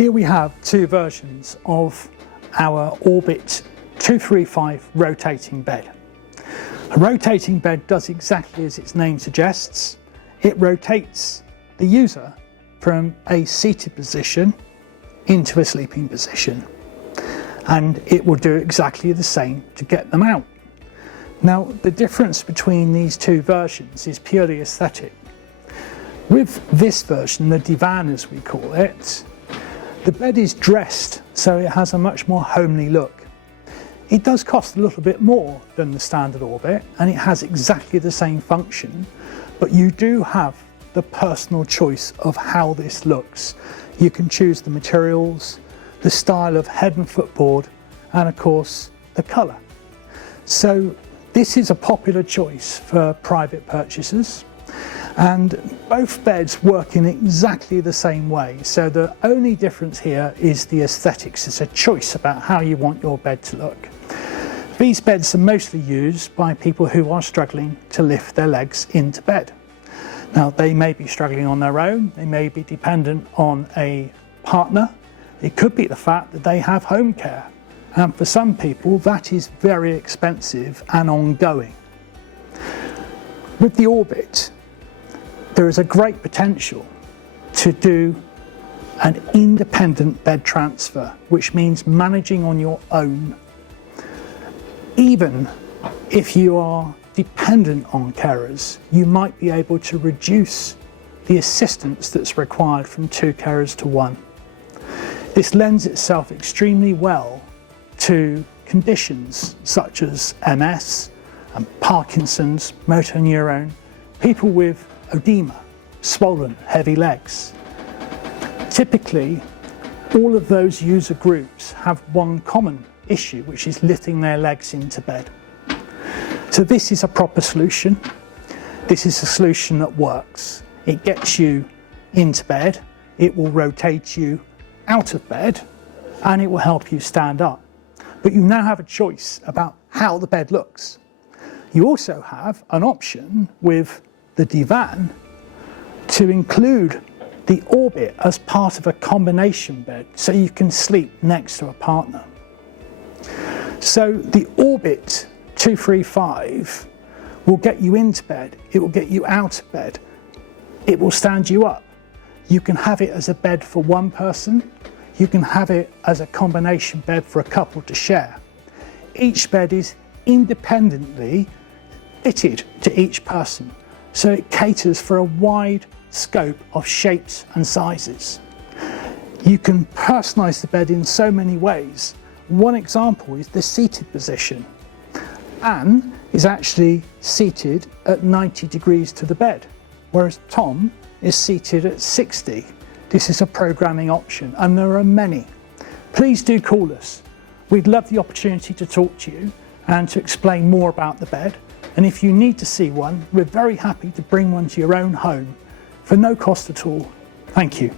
Here we have two versions of our Orbit 235 rotating bed. A rotating bed does exactly as its name suggests. It rotates the user from a seated position into a sleeping position, and it will do exactly the same to get them out. Now, the difference between these two versions is purely aesthetic. With this version, the divan as we call it, the bed is dressed so it has a much more homely look. It does cost a little bit more than the standard Orbit, and it has exactly the same function, but you do have the personal choice of how this looks. You can choose the materials, the style of head and footboard, and of course the colour. So this is a popular choice for private purchasers, and both beds work in exactly the same way. So the only difference here is the aesthetics. It's a choice about how you want your bed to look. These beds are mostly used by people who are struggling to lift their legs into bed. Now, they may be struggling on their own, they may be dependent on a partner. It could be the fact that they have home care, and for some people that is very expensive and ongoing. With the Orbit, there is a great potential to do an independent bed transfer, which means managing on your own. Even if you are dependent on carers, you might be able to reduce the assistance that's required from two carers to one. This lends itself extremely well to conditions such as MS and Parkinson's, motor neurone, people with edema, swollen, heavy legs. Typically, all of those user groups have one common issue, which is lifting their legs into bed. So this is a proper solution. This is a solution that works. It gets you into bed, it will rotate you out of bed, and it will help you stand up. But you now have a choice about how the bed looks. You also have an option with the divan to include the Orbit as part of a combination bed, so you can sleep next to a partner. So the Orbit 235 will get you into bed, it will get you out of bed, it will stand you up. You can have it as a bed for one person, you can have it as a combination bed for a couple to share. Each bed is independently fitted to each person, so it caters for a wide scope of shapes and sizes. You can personalise the bed in so many ways. One example is the seated position. Anne is actually seated at 90 degrees to the bed, whereas Tom is seated at 60. This is a programming option, and there are many. Please do call us. We'd love the opportunity to talk to you and to explain more about the bed. And if you need to see one, we're very happy to bring one to your own home for no cost at all. Thank you.